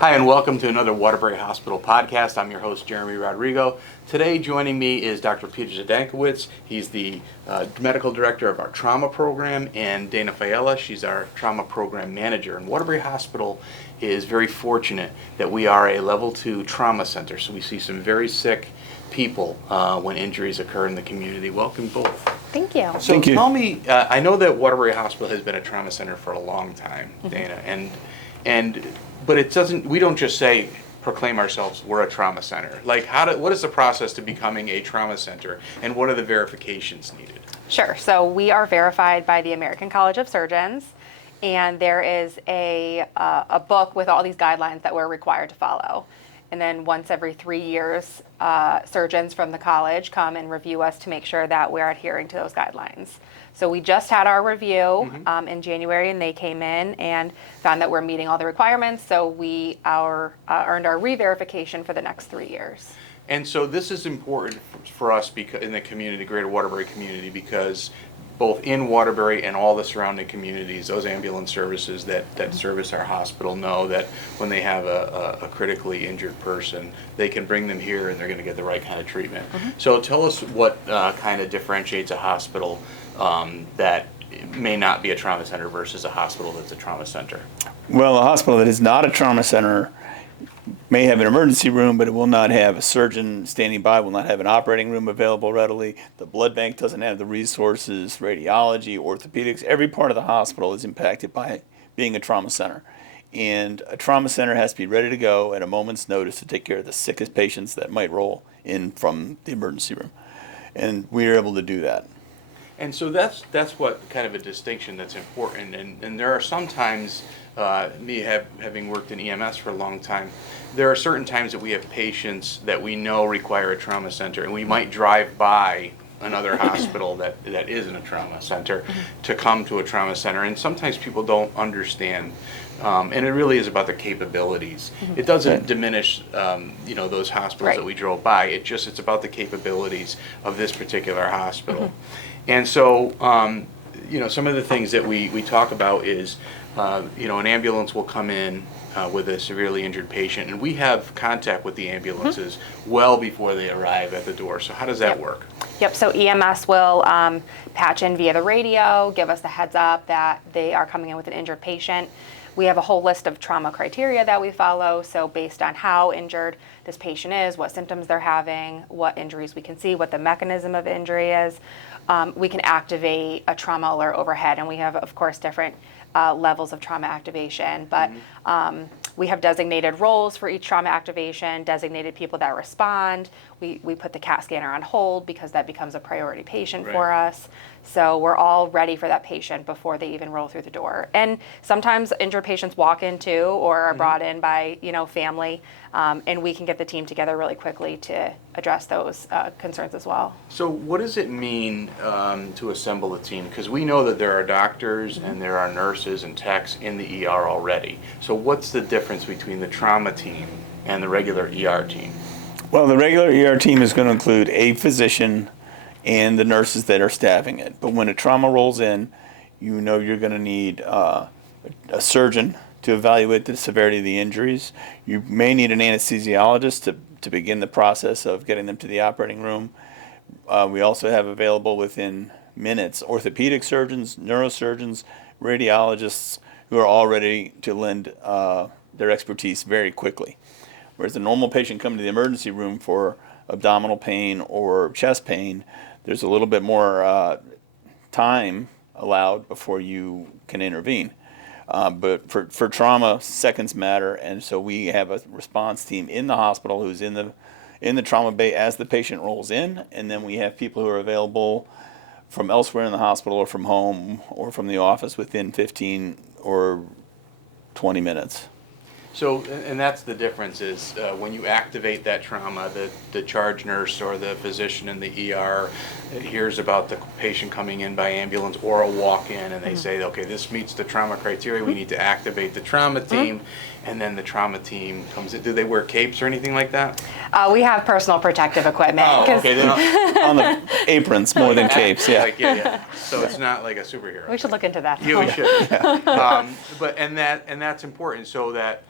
Hi, and welcome to another Waterbury Hospital podcast. I'm your host, Jeremy Rodorigo. Today, joining me is Dr. Peter Zdankiewicz. He's the medical director of our trauma program, and Dayna Failla, she's our trauma program manager. And Waterbury Hospital is very fortunate that we are a level 2 trauma center, so we see some very sick people when injuries occur in the community. Welcome both. Thank you. So Thank you. Tell me, I know that Waterbury Hospital has been a trauma center for a long time, Dayna, but it doesn't. We don't just proclaim ourselves we're a trauma center. Like, what is the process to becoming a trauma center, and what are the verifications needed? Sure. So we are verified by the American College of Surgeons, and there is a book with all these guidelines that we're required to follow. And then once every 3 years, surgeons from the college come and review us to make sure that we're adhering to those guidelines. So we just had our review in January, and they came in and found that we're meeting all the requirements. So we earned our re-verification for the next 3 years. And so this is important for us because in the community, Greater Waterbury community, because both in Waterbury and all the surrounding communities, those ambulance services that service our hospital know that when they have a critically injured person, they can bring them here and they're going to get the right kind of treatment. So tell us what kind of differentiates a hospital that may not be a trauma center versus a hospital that's a trauma center. Well, a hospital that is not a trauma center may have an emergency room, but it will not have a surgeon standing by, will not have an operating room available readily. The blood bank doesn't have the resources, radiology, orthopedics. Every part of the hospital is impacted by being a trauma center. And a trauma center has to be ready to go at a moment's notice to take care of the sickest patients that might roll in from the emergency room. And we are able to do that. And so that's what kind of a distinction that's important. And there are some times, having worked in EMS for a long time, there are certain times that we have patients that we know require a trauma center, and we might drive by another hospital that isn't a trauma center to come to a trauma center. And sometimes people don't understand, and it really is about the capabilities. It doesn't diminish, those hospitals that we drove by. It's about the capabilities of this particular hospital. And so, some of the things that we talk about is, an ambulance will come in with a severely injured patient, and we have contact with the ambulances well before they arrive at the door. So how does that work? Yep, so EMS will patch in via the radio, give us the heads up that they are coming in with an injured patient. We have a whole list of trauma criteria that we follow, so based on how injured this patient is, what symptoms they're having, what injuries we can see, what the mechanism of injury is, we can activate a trauma alert overhead, and we have, of course, different levels of trauma activation, but we have designated roles for each trauma activation, designated people that respond. We put the CAT scanner on hold because that becomes a priority patient for us. So we're all ready for that patient before they even roll through the door. And sometimes injured patients walk in too, or are brought in by family, and we can get the team together really quickly to address those concerns as well. So what does it mean to assemble a team? Because we know that there are doctors and there are nurses and techs in the ER already. So what's the difference between the trauma team and the regular ER team? Well, the regular ER team is going to include a physician and the nurses that are staffing it. But when a trauma rolls in, you're going to need a surgeon to evaluate the severity of the injuries. You may need an anesthesiologist to begin the process of getting them to the operating room. We also have available within minutes orthopedic surgeons, neurosurgeons, radiologists who are all ready to lend their expertise very quickly. Whereas a normal patient coming to the emergency room for abdominal pain or chest pain, there's a little bit more time allowed before you can intervene. But for trauma, seconds matter, and so we have a response team in the hospital who's in the trauma bay as the patient rolls in, and then we have people who are available from elsewhere in the hospital or from home or from the office within 15 or 20 minutes. So, and that's the difference is when you activate that trauma, the charge nurse or the physician in the ER hears about the patient coming in by ambulance or a walk-in, and they say, okay, this meets the trauma criteria, we need to activate the trauma team, and then the trauma team comes in. Do they wear capes or anything like that? We have personal protective equipment. Oh, okay. On the aprons more than capes, yeah. Yeah. So it's not like a superhero. We should look into that. Yeah, we should. But that's important so that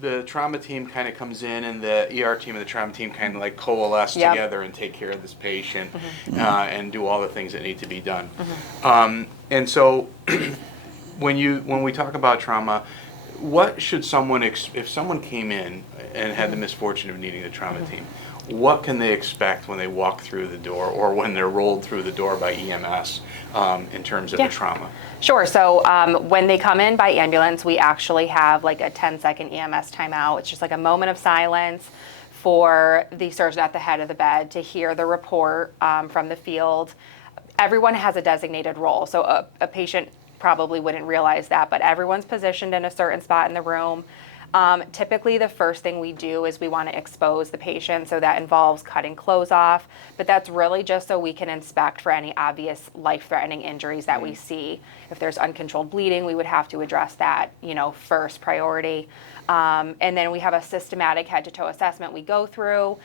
the trauma team kind of comes in, and the ER team and the trauma team kind of like coalesce Yep. together and take care of this patient and do all the things that need to be done. And so when we talk about trauma, what should someone, if someone came in and had the misfortune of needing the trauma team, what can they expect when they walk through the door or when they're rolled through the door by EMS in terms of Yeah. a trauma? Sure. So when they come in by ambulance, we actually have like a 10-second EMS timeout. It's just like a moment of silence for the surgeon at the head of the bed to hear the report from the field. Everyone has a designated role. So a patient probably wouldn't realize that, but everyone's positioned in a certain spot in the room. Typically, the first thing we do is we want to expose the patient, so that involves cutting clothes off, but that's really just so we can inspect for any obvious life-threatening injuries that we see. If there's uncontrolled bleeding, we would have to address that, first priority. And then we have a systematic head-to-toe assessment we go through.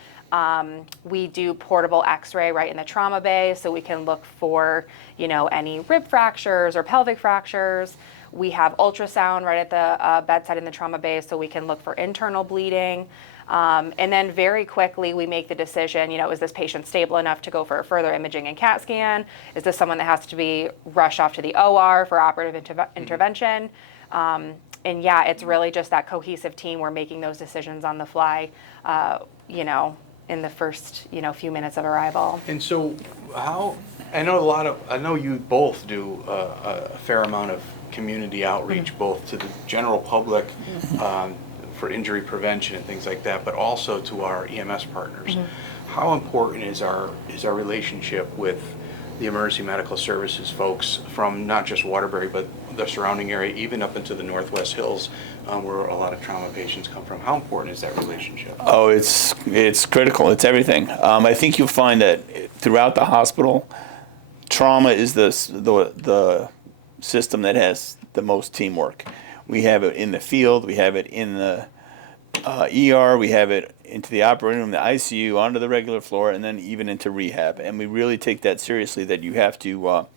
We do portable x-ray right in the trauma bay, so we can look for, any rib fractures or pelvic fractures. We have ultrasound right at the bedside in the trauma bay, so we can look for internal bleeding. And then very quickly, we make the decision, is this patient stable enough to go for a further imaging and CAT scan? Is this someone that has to be rushed off to the OR for operative intervention? And yeah, it's really just that cohesive team. We're making those decisions on the fly, in the first, few minutes of arrival. And so I know you both do a fair amount of community outreach, both to the general public for injury prevention and things like that, but also to our EMS partners. How important is our relationship with the emergency medical services folks from not just Waterbury, but the surrounding area, even up into the Northwest Hills, where a lot of trauma patients come from? How important is that relationship? Oh, it's critical. It's everything. I think you'll find that throughout the hospital, trauma is the system that has the most teamwork. We have it in the field, we have it in the ER, we have it into the operating room, the ICU, onto the regular floor, and then even into rehab. And we really take that seriously, that you have to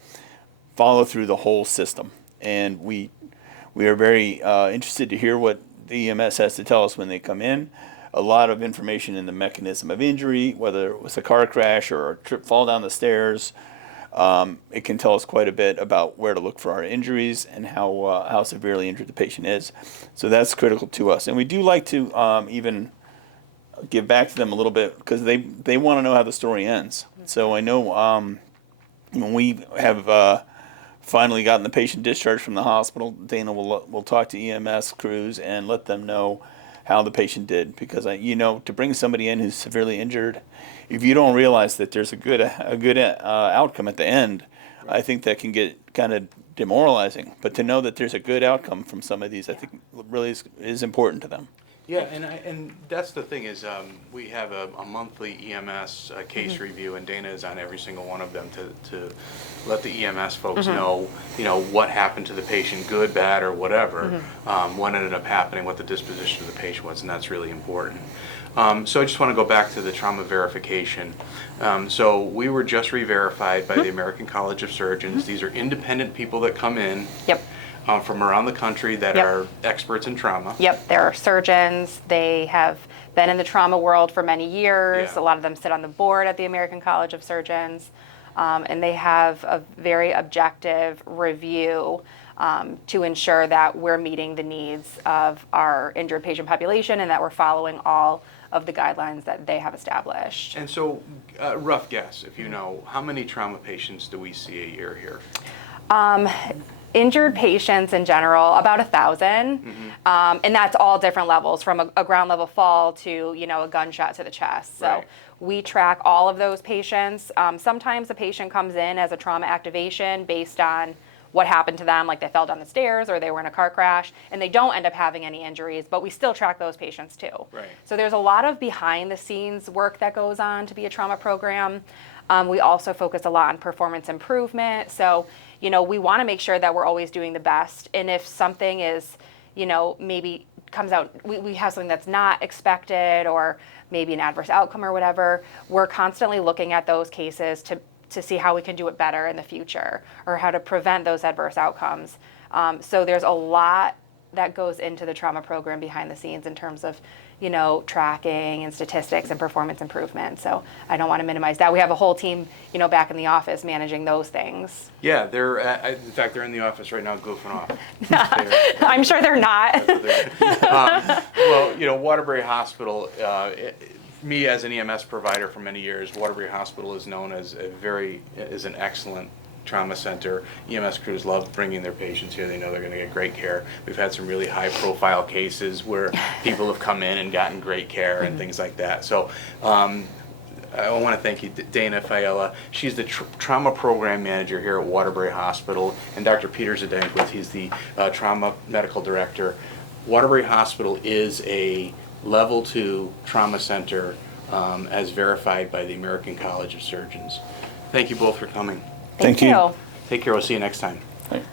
follow through the whole system. And we are very interested to hear what the EMS has to tell us when they come in. A lot of information in the mechanism of injury, whether it was a car crash or a trip, fall down the stairs. It can tell us quite a bit about where to look for our injuries and how severely injured the patient is. So that's critical to us. And we do like to even give back to them a little bit, because they want to know how the story ends. So I know when we have finally gotten the patient discharged from the hospital, Dayna will talk to EMS crews and let them know how the patient did, because to bring somebody in who's severely injured, if you don't realize that there's a good outcome at the end, I think that can get kind of demoralizing. But to know that there's a good outcome from some of these, I think really is important to them. Yeah, and that's the thing is we have a monthly EMS case review, and Dayna is on every single one of them to let the EMS folks know, what happened to the patient, good, bad, or whatever, what ended up happening, what the disposition of the patient was, and that's really important. So I just want to go back to the trauma verification. So we were just re-verified by the American College of Surgeons. These are independent people that come in. Yep. From around the country that are experts in trauma. Yep, they're surgeons. They have been in the trauma world for many years. Yeah. A lot of them sit on the board at the American College of Surgeons. And they have a very objective review to ensure that we're meeting the needs of our injured patient population and that we're following all of the guidelines that they have established. And so, rough guess, if you know, how many trauma patients do we see a year here? Injured patients in general, about 1,000, and that's all different levels, from a ground level fall to a gunshot to the chest. So Right. we track all of those patients. Sometimes a patient comes in as a trauma activation based on what happened to them, like they fell down the stairs or they were in a car crash, and they don't end up having any injuries, but we still track those patients too. Right. So there's a lot of behind the scenes work that goes on to be a trauma program. We also focus a lot on performance improvement. So we want to make sure that we're always doing the best. And if something is, maybe comes out, we have something that's not expected, or maybe an adverse outcome or whatever, we're constantly looking at those cases to see how we can do it better in the future, or how to prevent those adverse outcomes. So there's a lot that goes into the trauma program behind the scenes in terms of, you know, tracking and statistics and performance improvement. So I don't want to minimize that. We have a whole team, you know, back in the office managing those things. Yeah, they're in fact they're in the office right now goofing off. I'm sure they're not. Well, you know, Waterbury Hospital. Me as an EMS provider for many years, Waterbury Hospital is known as an excellent trauma center. EMS crews love bringing their patients here. They know they're going to get great care. We've had some really high-profile cases where people have come in and gotten great care and things like that. So. I want to thank you, Dayna Failla. She's the trauma program manager here at Waterbury Hospital, and Dr. Peter Zdankiewicz, he's the trauma medical director. Waterbury Hospital is a level 2 trauma center as verified by the American College of Surgeons. Thank you both for coming. Thank you. Take care. We'll see you next time. Right.